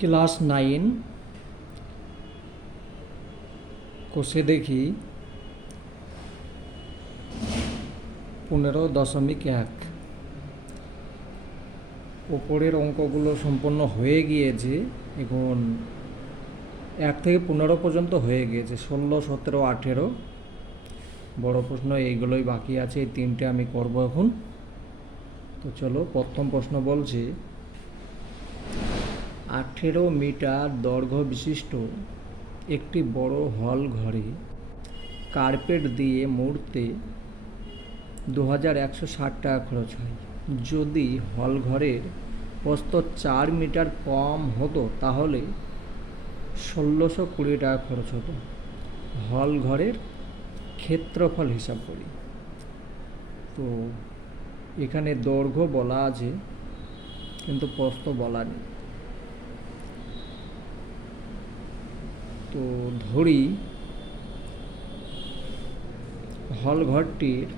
Class 9 কষে দেখি 15.1। ওপরের অঙ্কগুলো সম্পন্ন হয়ে গিয়েছে। এখন 1 থেকে 15 পর্যন্ত হয়ে গিয়েছে, 16, 17, 18 বড় প্রশ্ন এইগুলোই বাকি আছে। এই 3টে আমি করব এখন। তো চলো, প্রথম প্রশ্ন বলছি 18 মিটার দৈর্ঘ্য বিশিষ্ট একটি বড় হল ঘরে কার্পেট দিয়ে মুড়তে 2160 টাকা খরচ হয়। যদি হল ঘরের প্রস্থ 4 মিটার কম হতো তাহলে 1620 টাকা খরচ হতো। হল ঘরের ক্ষেত্রফল হিসাব করি। তো এখানে দৈর্ঘ্য বলা আছে কিন্তু প্রস্থ বলা নেই। তো ধরি হল ঘরটির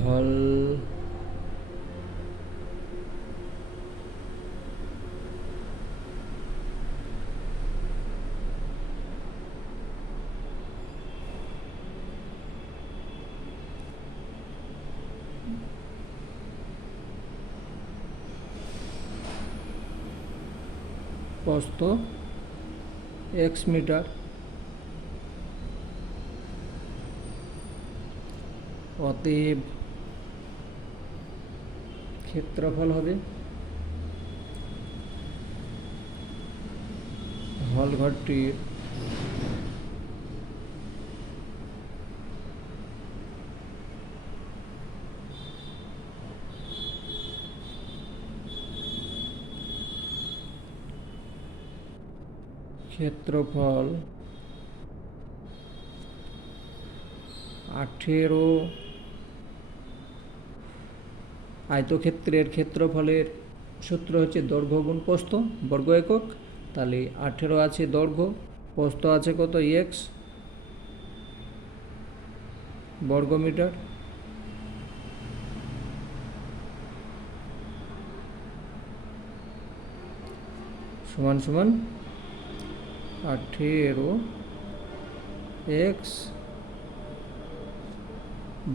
হল প্রস্থ x মিটার, অতএব ক্ষেত্রফল হবে হল ঘরটির ক্ষেত্রফল 18। আয়তক্ষেত্রের ক্ষেত্রফলের সূত্র হচ্ছে দৈর্ঘ্য গুণ প্রস্থ বর্গ একক। তাহলে 18 আছে দৈর্ঘ্য, প্রস্থ আছে কত x বর্গ মিটার, সমান সমান 18x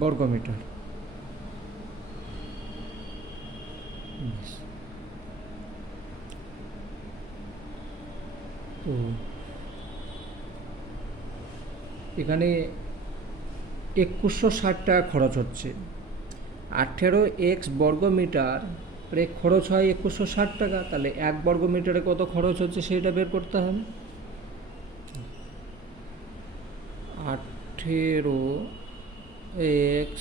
বর্গ মিটার। তো এখানে 2160 টাকা খরচ হচ্ছে। 18x বর্গ মিটার খরচ হয় 2160 টাকা। তাহলে 1 বর্গ মিটারে কত খরচ হচ্ছে সেটা বের করতে হবে। 18x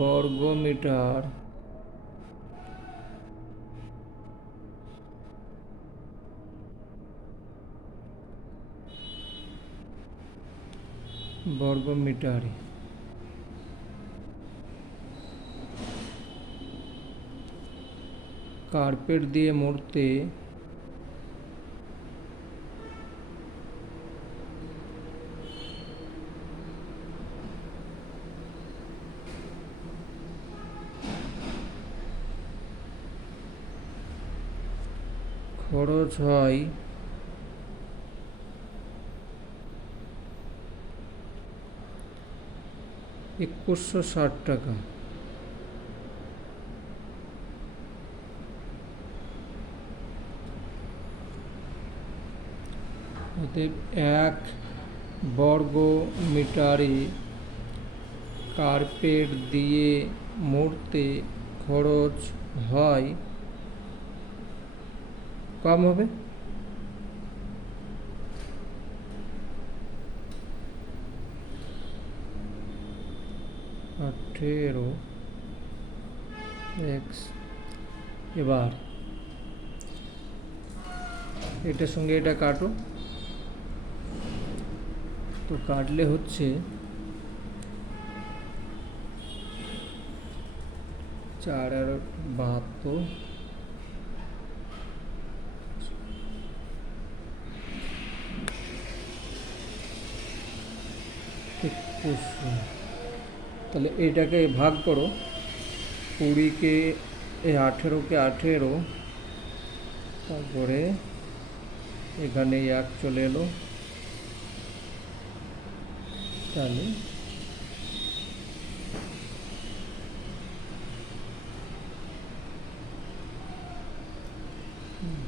বর্গ মিটার বর্গ মিটারে কার্পেট দিয়ে মুড়তে খরচ হয় 2160 টাকা। অতএব 1 বর্গ মিটারে কার্পেট দিয়ে মুড়তে খরচ হয় কম হবে 18x। এবার এটার সঙ্গে এটা কাটো, তো কাটলে হচ্ছে 4 আর 72 2100, তাহলে এটাকে ভাগ করো, 20কে 18কে 18, তারপরে এখানে 1 চলে এলো, তাহলে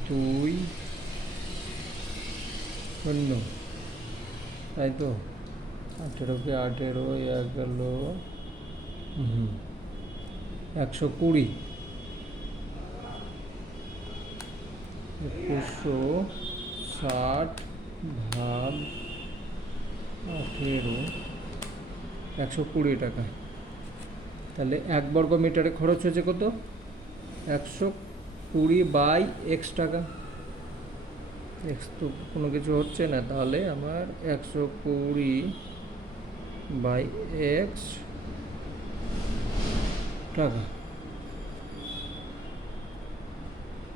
2 0, তাই তো? 18কে 18, 1 গেল 120, 2160 ভাগ 18, 120 টাকা। তাহলে 1 বর্গ মিটারে খরচ হয়েছে কত? 120/x টাকা। এক্স তো কোনো কিছু হচ্ছে না, তাহলে আমার 120/x টাকা।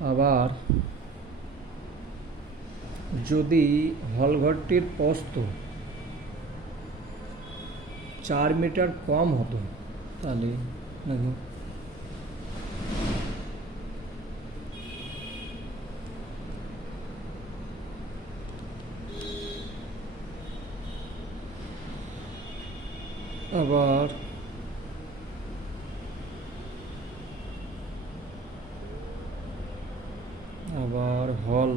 আবার যদি হলঘরটির প্রস্থ 4 মিটার কম হতো, তাহলে দেখো আবার হল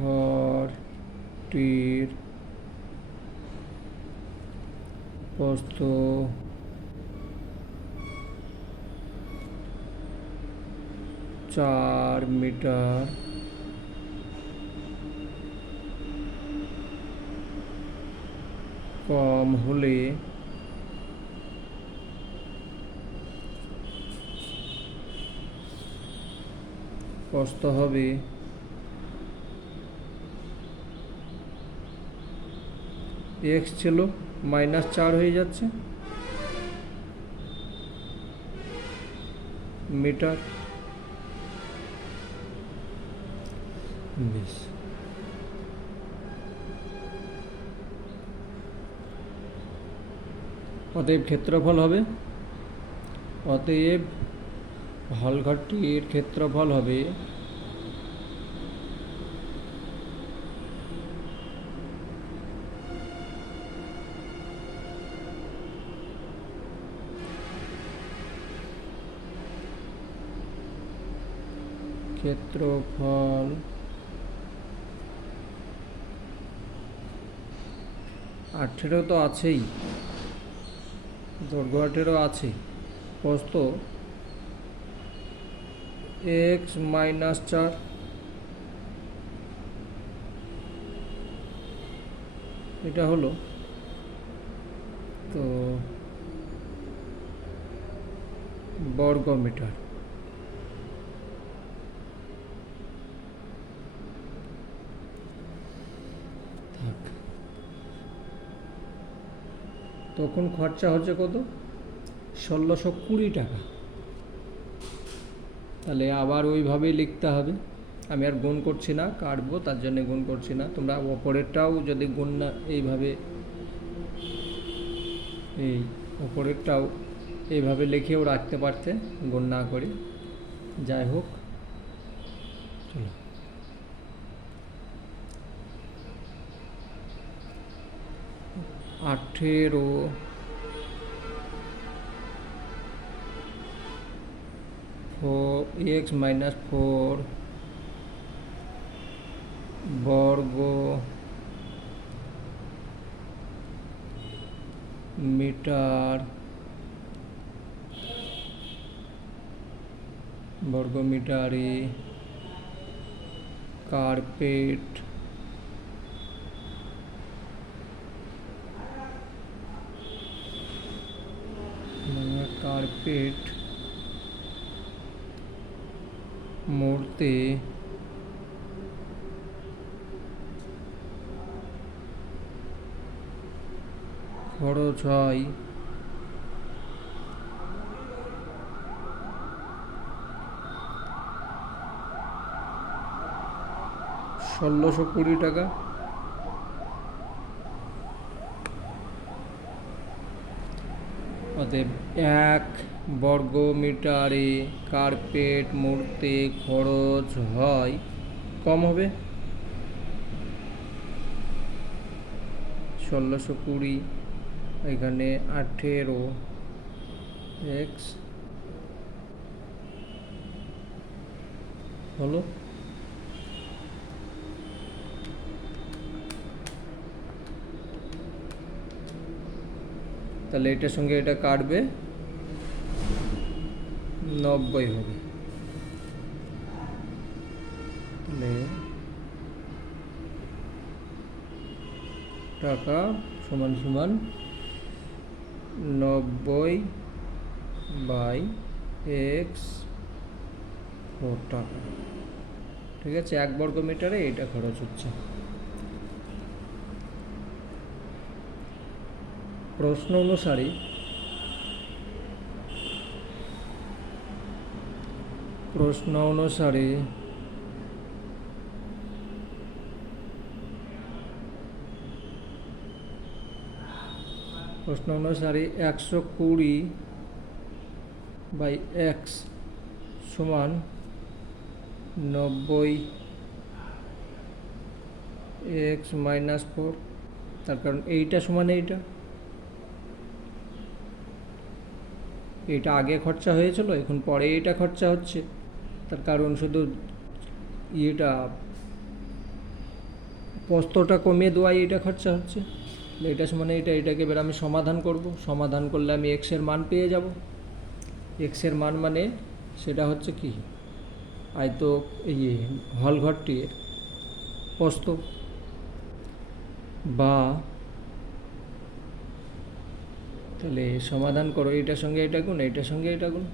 ঘরটির প্রস্থ 4 মিটার কম হলে প্রস্থ হবে x ছিল -4 হয়ে যাচ্ছে মিটার। বেশ, অতএব ক্ষেত্রফল হবে, অতএব হলঘরটির ক্ষেত্রফল হবে ক্ষেত্রফল 18 তো আছেই, দৈর্ঘ্য 18 আছে, প্রস্থ x - 4, এটা হলো তো বর্গ মিটার। তখন খরচা হচ্ছে কত? 1620 টাকা। তাহলে আবার ওইভাবেই লিখতে হবে, আমি আর গুণ করছি না, কাটবো তার জন্য গুণ করছি না। তোমরা ওপরেরটাও যদি গুণ না এইভাবে, এই ওপরেরটাও এইভাবে লিখেও রাখতে পারতে গুণ না করে। যাই হোক, চলো 18 x - 4 বর্গ মিটার, বর্গ মিটারে কার্পেট মুড়তে খরচ হয় 1620 টাকা। অতএব 1 বর্গ মিটারে কার্পেট মুড়তে খরচ হয় কম হবে 1620, এখানে 18x হলো। তাহলে এটার সঙ্গে এটা কাটবে, 90 হবে। তাহলে টাকা সমান সমান 90/x4 টাকা। ঠিক আছে, 1 বর্গ মিটারে এটা খরচ হচ্ছে। প্রশ্ন অনুসারে প্রশ্ন অনুসারে প্রশ্ন অনুসারে 120/x সমান 90x-4। তার কারণ এইটা সমান এইটা আগে খরচা হয়েছিল, এখন পরে এটা খরচা হচ্ছে। তার কারণ শুধু এটা প্রস্থটা কমিয়ে দেওয়াই এটা খরচা হচ্ছে। এটা সমান এটাকে এবার আমি সমাধান করব। সমাধান করলে আমি x এর মান পেয়ে যাব। x এর মান মানে সেটা হচ্ছে কি, এই হল ঘরটির প্রস্থ, বা তাহলে সমাধান করো, এটার সঙ্গে এটা গুণ, এটার সঙ্গে এটা গুণ,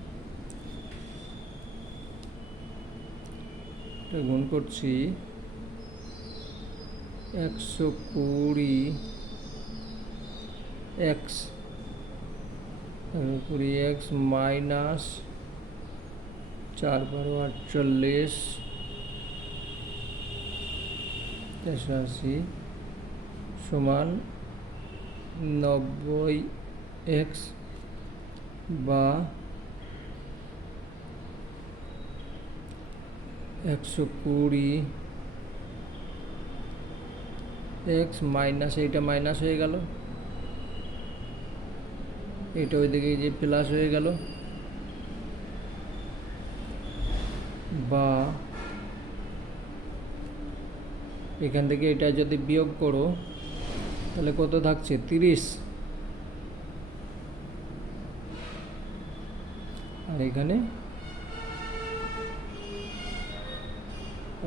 এটা গুণ করছি 120x মাইনাস 4×48 83 সমান 90x বা 120x মাইনাস, এইটা মাইনাস হয়ে গেল, এটা ওইদিকে যে প্লাস হয়ে গেল, বা এখান থেকে এটা যদি বিয়োগ করো তাহলে কত থাকছে 30, আর এখানে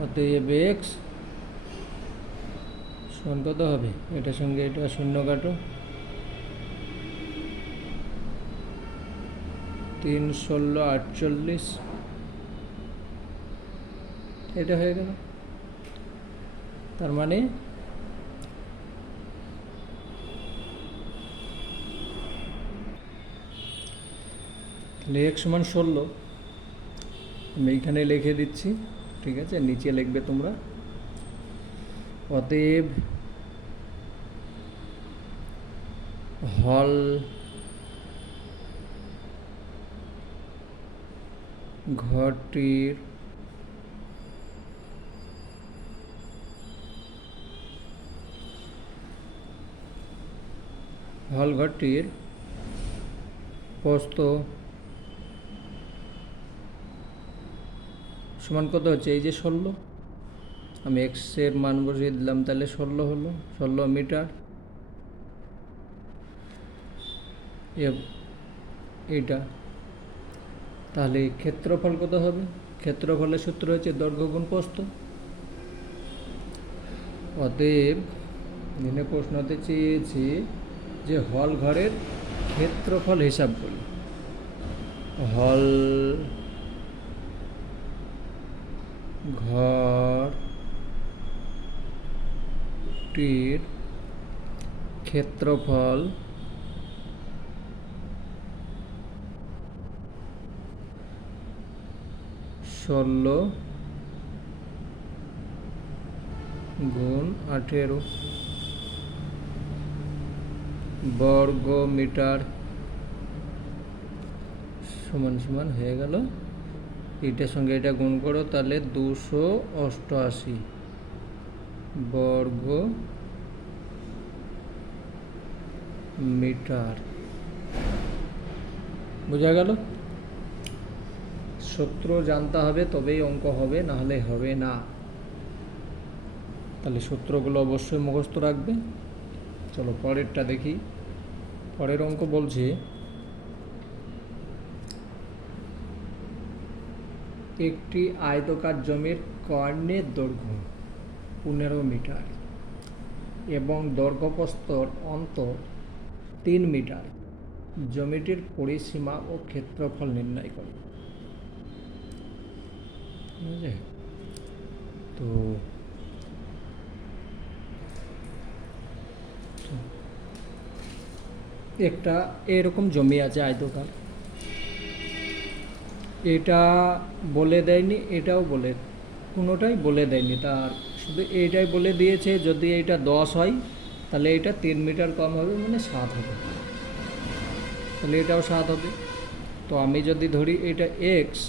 অতএব x সমান কত হবে, এটার সঙ্গে এটা শূন্য কাটো, 3 16 48, এটা হয়ে গেল। তার মানে x সমান 16 আমি এইখানে লিখে দিচ্ছি, ঠিক আছে, নিচে লিখবে তোমরা। অতএব হল ঘরটির প্রস্থ সমান কত হচ্ছে, এই যে 16, আমি x এর মান বসিয়ে দিলাম, তাহলে 16 হলো, 16 মিটার। এটা তাহলে ক্ষেত্রফল কত হবে, ক্ষেত্রফলের সূত্র হচ্ছে দৈর্ঘ্য গুণ প্রস্থ। অতএব এখানে প্রশ্নতে চেয়েছি যে হল ঘরের ক্ষেত্রফল হিসাব করি। হল ঘরটির ক্ষেত্রফল গুণ 18 বর্গ মিটার সমান সমান হয়ে গেল। এটার সঙ্গে এটা গুণ করো, তাহলে 288 বর্গ মিটার। বোঝা গেল? সূত্র জানতে হবে তবেই অঙ্ক হবে, না হলে হবে না। তাহলে সূত্রগুলো অবশ্যই মুখস্থ রাখবে। চলো পরেরটা দেখি। পরের অঙ্ক বলছে একটি আয়তকার জমির কর্ণের দৈর্ঘ্য 15 মিটার এবং দৈর্ঘ্যপ্রস্থর অন্তর 3 মিটার। জমিটির পরিসীমা ও ক্ষেত্রফল নির্ণয় করে। বুঝলে? তো একটা এরকম জমি আছে আয়তকার, এটা বলে দেয়নি, এটাও বলে, কোনোটাই বলে দেয়নি, তার শুধু এইটাই বলে দিয়েছে যদি এটা 10 হয় তাহলে এটা 3 মিটার কম হবে, মানে 7 হবে, তাহলে এটাও 7 হবে। তো আমি যদি ধরি এটা এক্স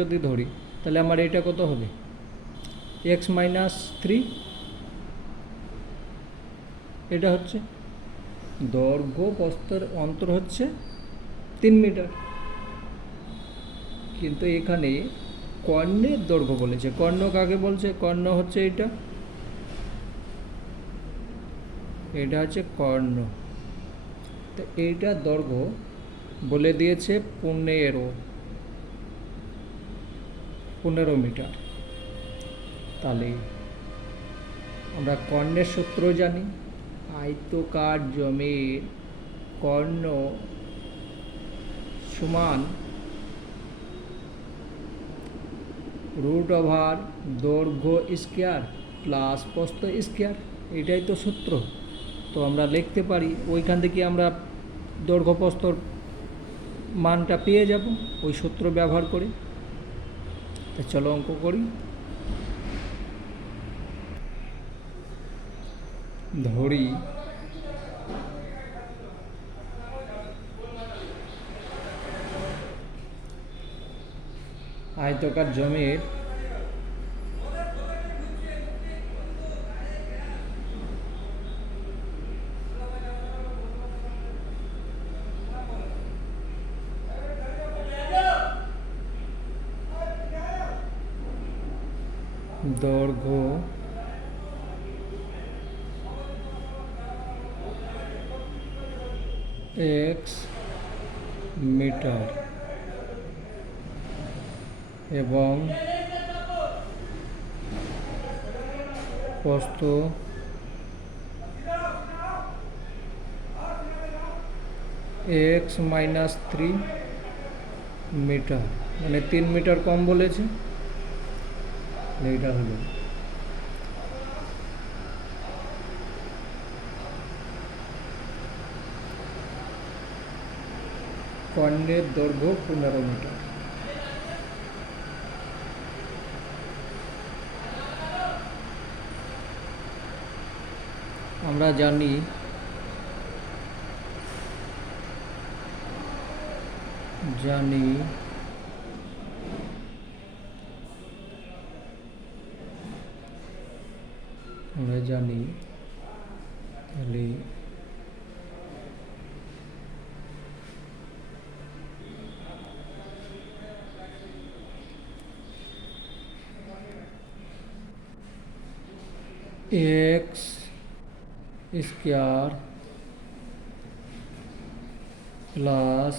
যদি ধরি, তাহলে আমার এটা কত হবে? x-3। এটা হচ্ছে দৈর্ঘ্য প্রস্থের অন্তর হচ্ছে 3 মিটার, কিন্তু এখানে কর্ণের দৈর্ঘ্য বলেছে। কর্ণ কাকে বলছে? কর্ণ হচ্ছে এটা হচ্ছে কর্ণ। তো এইটার দৈর্ঘ্য বলে দিয়েছে 15 মিটার। তাহলে আমরা কর্ণের সূত্র জানি, আয়তকার জমির কর্ণ সমান √ দৈর্ঘ্য স্কয়ার প্লাস প্রস্থ স্কয়ার। এটাই তো সূত্র। তো আমরা লিখতে পারি, ওইখান থেকে আমরা দৈর্ঘ্য প্রস্থর মানটা পেয়ে যাব ওই সূত্র ব্যবহার করে। তো চলো অঙ্ক করি। ধরি আয়তকার জমির দৈর্ঘ্য x মিটার এবং প্রস্থ x-3 মিটার, মানে 3 মিটার কম বলেছে। এইটা হলো কর্ণের দৈর্ঘ্য 15 মিটার। আমরা জানি তাহলে x স্কয়ার প্লাস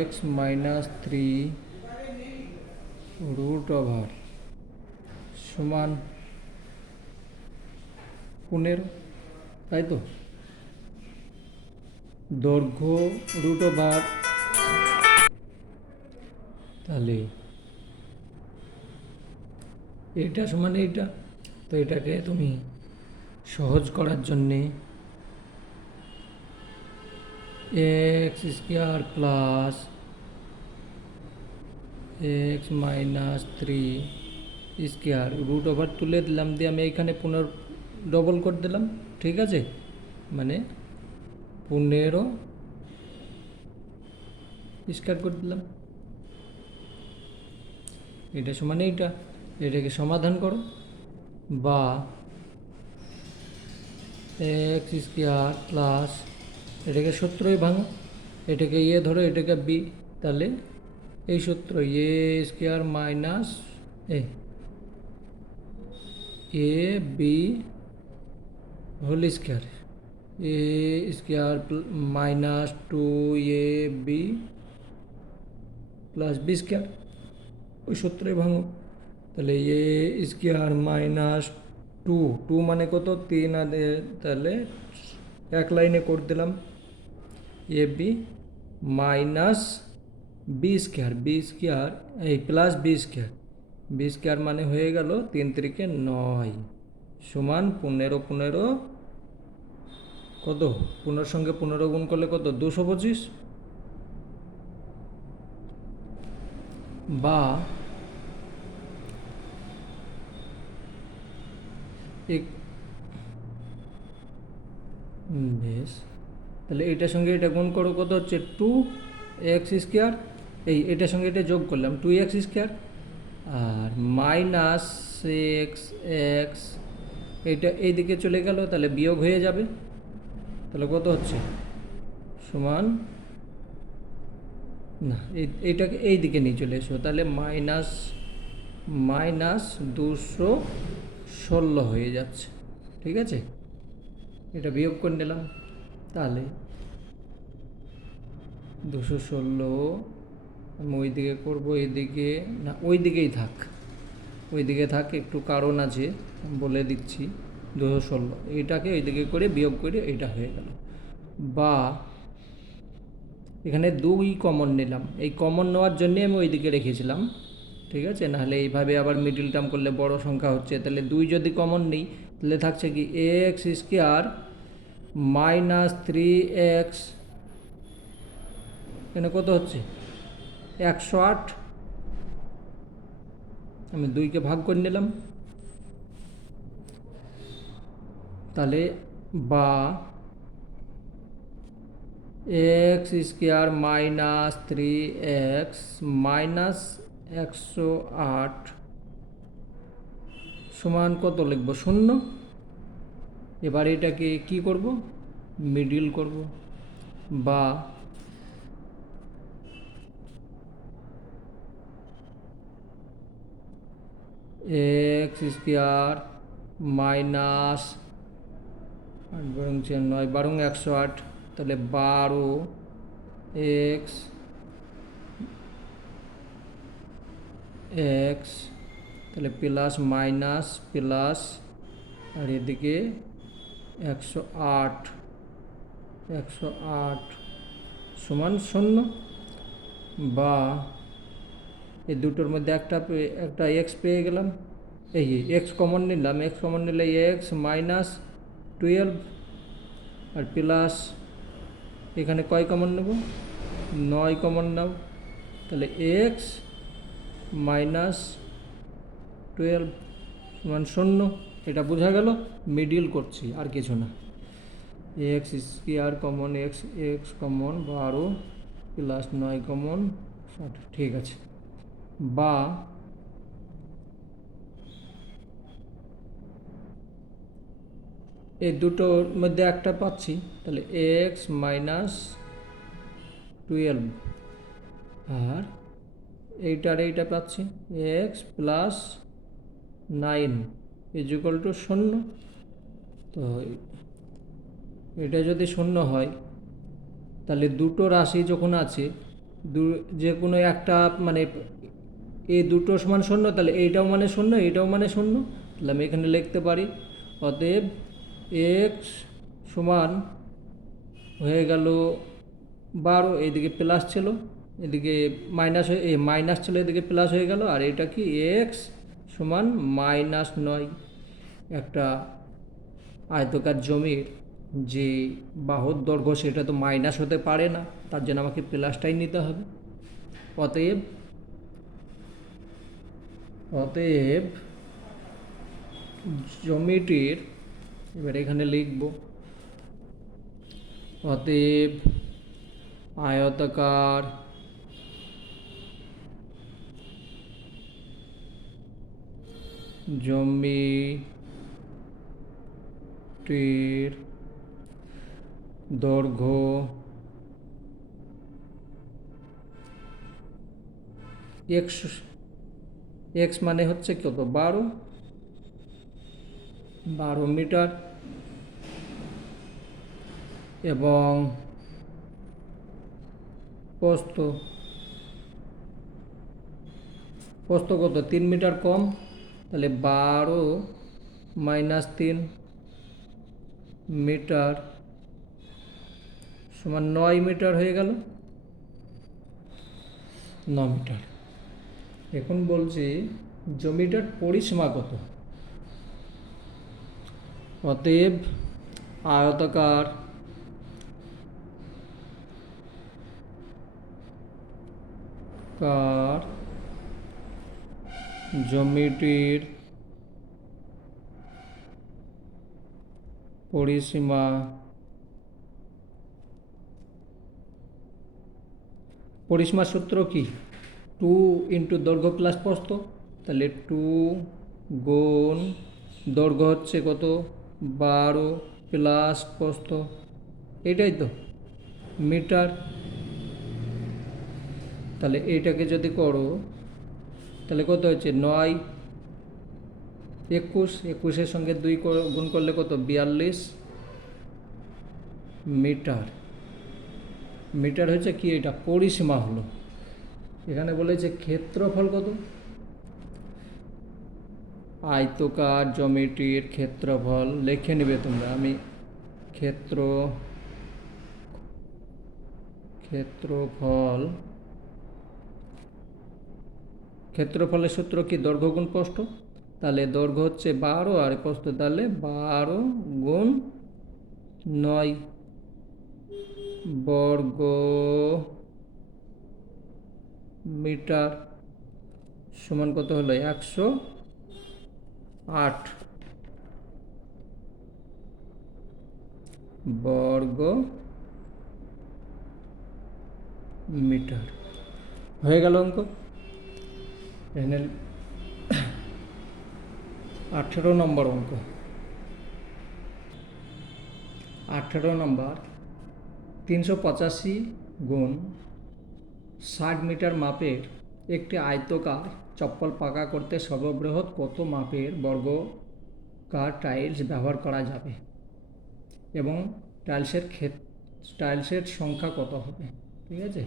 x-3 √ সমান 15, তাই তো? দৈর্ঘ্য √ তাহলে এটা সমান এইটা। তো এটাকে তুমি সহজ করার জন্যে x square plus x minus three square root over তুলে দিলাম, দিয়ে আমি এইখানে ডবল করে দিলাম, ঠিক আছে, মানে 15 স্কোয়ার করে দিলাম। এটা সমান এটাকে সমাধান করো, বা এক্স স্কোয়ার প্লাস এটাকে সূত্রই ভাঙো, এটাকে ধরো, এটাকে বি, তাহলে এই সূত্র square minus A B whole square, square minus 2ab plus B square, ওই সূত্রে ভাঙো, তাহলে স্কোয়ার মাইনাস 2 মানে কত 3, তাহলে এক লাইনে করে দিলাম A B minus B square plus B square মানে হয়ে গেল 3 3 9 সমান 15 কত 15 সঙ্গে 15 গুণ করলে কত 225, বা বেশ, তাহলে এটার সঙ্গে এটা গুণ করো, কত হচ্ছে 2x স্কোয়ার, এটার সঙ্গে এটা যোগ করলাম 2x স্কোয়ার, আর মাইনাস এক্স এটা এইদিকে চলে গেল, তাহলে বিয়োগ হয়ে যাবে, তাহলে কত হচ্ছে সমান, না এইটাকে এই দিকে নিয়ে চলে এসো, তাহলে মাইনাস 216 হয়ে যাচ্ছে, ঠিক আছে, এটা বিয়োগ করে নিলাম, তাহলে 216 আমি ওই দিকে করবো, এদিকে না ওই দিকেই থাক, একটু কারণ আছে বলে দিচ্ছি, 216 এইটাকে ওই দিকে করে বিয়োগ করে এইটা হয়ে গেল, বা এখানে 2 কমন নিলাম, এই কমন নেওয়ার জন্যে আমি ওই দিকে রেখেছিলাম, ঠিক আছে, নাহলে এইভাবে আবার মিডিল টার্ম করলে বড় সংখ্যা হচ্ছে, তাহলে 2 যদি কমন নিই তাহলে থাকছে কি এক্স স্কোয়ার মাইনাস 3x, এখানে কত হচ্ছে 108, আমি 2কে ভাগ করে নিলাম, তাহলে বা x square minus 3x minus 108 সমান কত লিখব 0, এবার এটাকে কি করব মিডিল করব, বা এক্স স্কোয়ার মাইনাস 8 × 9 = 108, তাহলে 12x তাহলে প্লাস মাইনাস প্লাস, আর এদিকে 108 সমান 0, বা এই দুটোর মধ্যে একটা এক্স পেয়ে গেলাম, এই এক্স কমন নিলে এক্স মাইনাস 12, আর প্লাস এখানে কয় কমন নেব 9 কমন নাও, তাহলে এক্স মাইনাস 12 সমান 0, এটা বোঝা গেল, মিডিল করছি আর কিছু না, x square common x common 12 plus 9 common 60, ঠিক আছে, বা এই দুটোর মধ্যে একটা পাচ্ছি, তাহলে এক্স মাইনাস 12, আর এইটা পাচ্ছি এক্স প্লাস 9 = 0, তো এটা যদি 0 হয় তাহলে দুটো রাশি যখন আছে যে কোনো একটা মানে এই দুটো সমান 0, তাহলে এইটাও মানে 0 এইটাও মানে 0, তাহলে আমি এখানে লিখতে পারি অতএব এক্স সমান হয়ে গেল 12, এইদিকে প্লাস ছিল এদিকে মাইনাস ছিল এদিকে প্লাস হয়ে গেল, আর এটা কি এক্স সমান -9, একটা আয়তকার জমির যে বাহুর দৈর্ঘ্য সেটা তো মাইনাস হতে পারে না, তার জন্য আমাকে প্লাসটাই নিতে হবে, অতএব অতএব জমিটির, এবার এখানে লিখব, অতএব আয়তাকার জমিটির দৈর্ঘ্য এক্স মানে হচ্ছে কত, 12 মিটার, এবং প্রস্থ কত, 3 মিটার কম, তাহলে 12 - 3 মিটার সমান 9 মিটার হয়ে গেল, 9 মিটার। এখন বলছি জমিটার পরিসীমা কত। অতএব আয়তাকার জমিটির পরিসীমা সূত্র কি, 2 ইন্টু দৈর্ঘ্য প্লাস প্রস্থ, তাহলে 2 গুণ দৈর্ঘ্য হচ্ছে কত, 12 প্লাস প্রস্থ, এটাই তো মিটার। তাহলে এইটাকে যদি করো তাহলে কত হচ্ছে, 9 21, 21-এর সঙ্গে 2 গুণ করলে কত, 42 মিটার। মিটার হচ্ছে কি, এটা পরিসীমা হলো। এখানে বলেছে ক্ষেত্রফল কত, আয়তকার জমিটির ক্ষেত্রফল লিখে নেবে তোমরা, আমি ক্ষেত্রফলের সূত্র কি, দৈর্ঘ্য গুণ প্রস্থ, তাহলে দৈর্ঘ্য হচ্ছে 12 আর প্রস্থ তাহলে 12 গুণ 9 বর্গ মিটার সমান কত হলো, 108 বর্গ মিটার। হয়ে গেল অঙ্ক। এখানে 18 নম্বর অঙ্ক। 18 নম্বর, 385 গুণ 60 মিটার মাপের একটি আয়তকার চপ্পল পাকা করতে সর্ববৃহৎ কত মাপের বর্গাকার টাইলস ব্যবহার করা যাবে এবং টাইলসের সংখ্যা কত হবে। ঠিক আছে,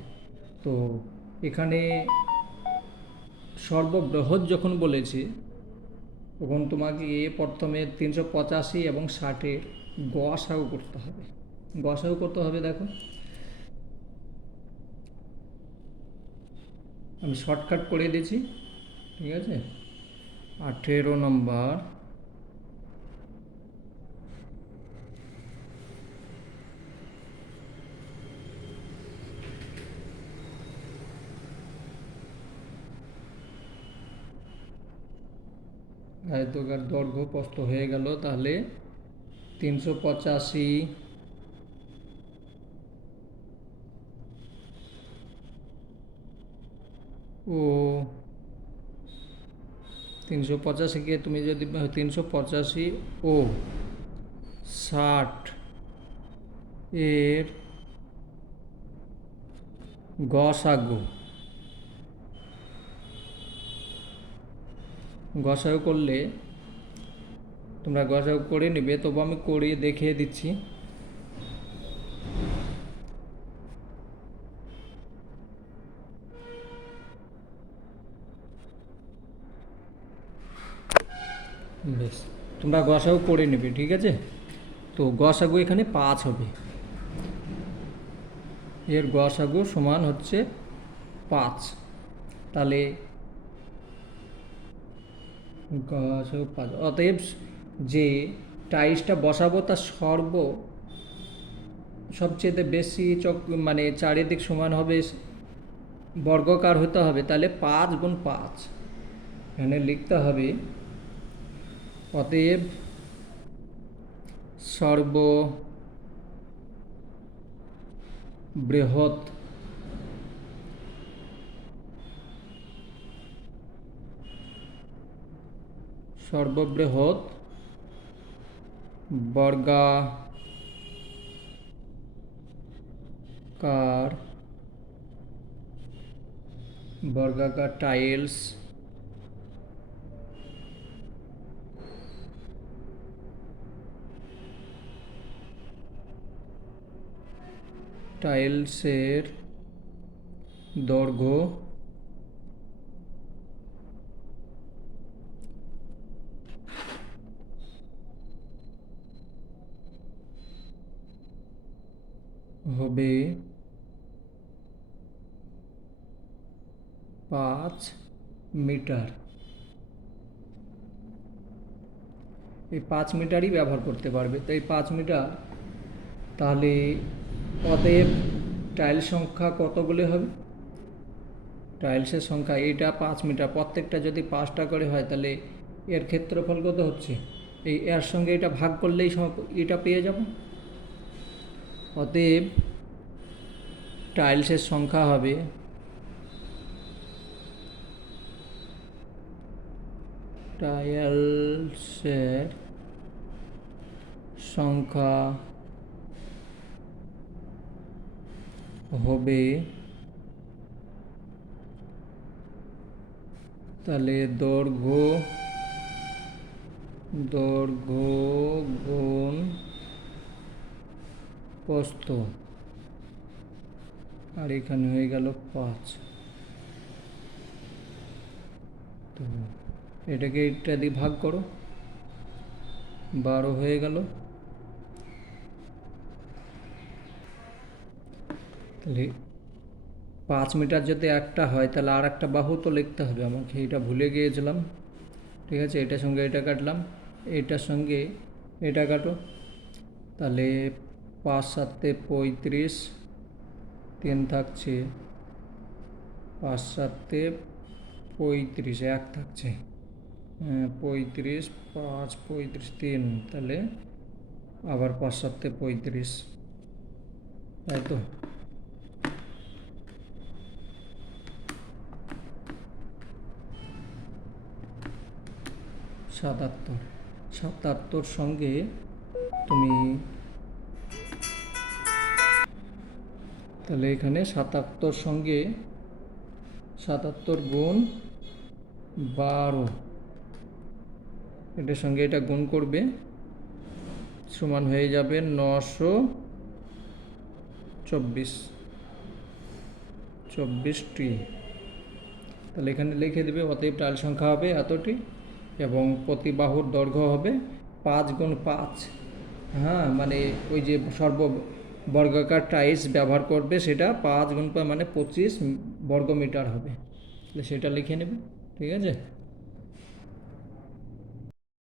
তো এখানে সর্ববৃহৎ যখন বলেছি তখন তোমাকে প্রথমে 385 এবং 60-এর গসাগু করতে হবে। দেখো আমি শর্টকাট করে দিয়েছি। ঠিক আছে, 18 নম্বর, আয়তকার দৈর্ঘ্য প্রস্থ হয়ে গেল, তাহলে 385 ও 385-কে তুমি যদি 385 ও 60 এর গসাগু করলে তোমরা গসাগু করে নেবে, তবু আমি করিয়ে দেখিয়ে দিচ্ছি। বেশ, তোমরা গসাগু করে নেবে। ঠিক আছে, তো গসাগু এখানে 5 হবে, এর গসাগু সমান হচ্ছে 5। তাহলে গসাগু 5। অতএব যে টাইলসটা বসাবো তার সবচেয়ে বেশি মানে চারিদিক সমান হবে, বর্গাকার হতে হবে, তাহলে 5 গুণ 5 এখানে লিখতে হবে অতএব সর্ববৃহৎ বর্গাকার টাইলসের দৈর্ঘ্য হবে 5 মিটার। এই 5 মিটারই ব্যবহার করতে পারবে। তো এই 5 মিটার, তাহলে অতএব টাইলস সংখ্যা কতগুলি হবে? টাইলসের সংখ্যা এইটা 5 মিটার, প্রত্যেকটা যদি 5টা করে হয় তাহলে এর ক্ষেত্রফল কত হচ্ছে? এর সঙ্গে এটা ভাগ করলেই এটা পেয়ে যাব। অতএব টাইলসের সংখ্যা হবে তাহলে দৈর্ঘ্য গুণ প্রস্থ, আর এখানে হয়ে গেল 5। তো এটাকে এটা দিয়ে ভাগ করো, 12 হয়ে গেল। তাহলে 5 মিটার যদি একটা হয় তাহলে আর একটা বাহু তো লিখতে হবে আমাকে, এটা ভুলে গিয়েছিলাম। ঠিক আছে, এটার সঙ্গে এটা কাটলাম, এটার সঙ্গে এটা কাটো। তাহলে 5 7 35, 3 থাকছে, 5 7 35, 1 থাকছে, 35, 5 35, 3, তাহলে আবার 5 7 35, তাই তো। 77 সঙ্গে তুমি, তাহলে এখানে 77 সঙ্গে 77 গুণ 12, এটার সঙ্গে এটা গুণ করবে, সমান হয়ে যাবে 924টি। তাহলে এখানে লিখে দেবে অতএব টাইল সংখ্যা হবে এতটি এবং প্রতি বাহুর দৈর্ঘ্য হবে 5 গুণ 5। হ্যাঁ, মানে ওই যে বর্গাকার টাইলস ব্যবহার করবে সেটা 5 গুণ 5 মানে 25 বর্গমিটার হবে। তাহলে সেটা লিখে নেবে, ঠিক আছে।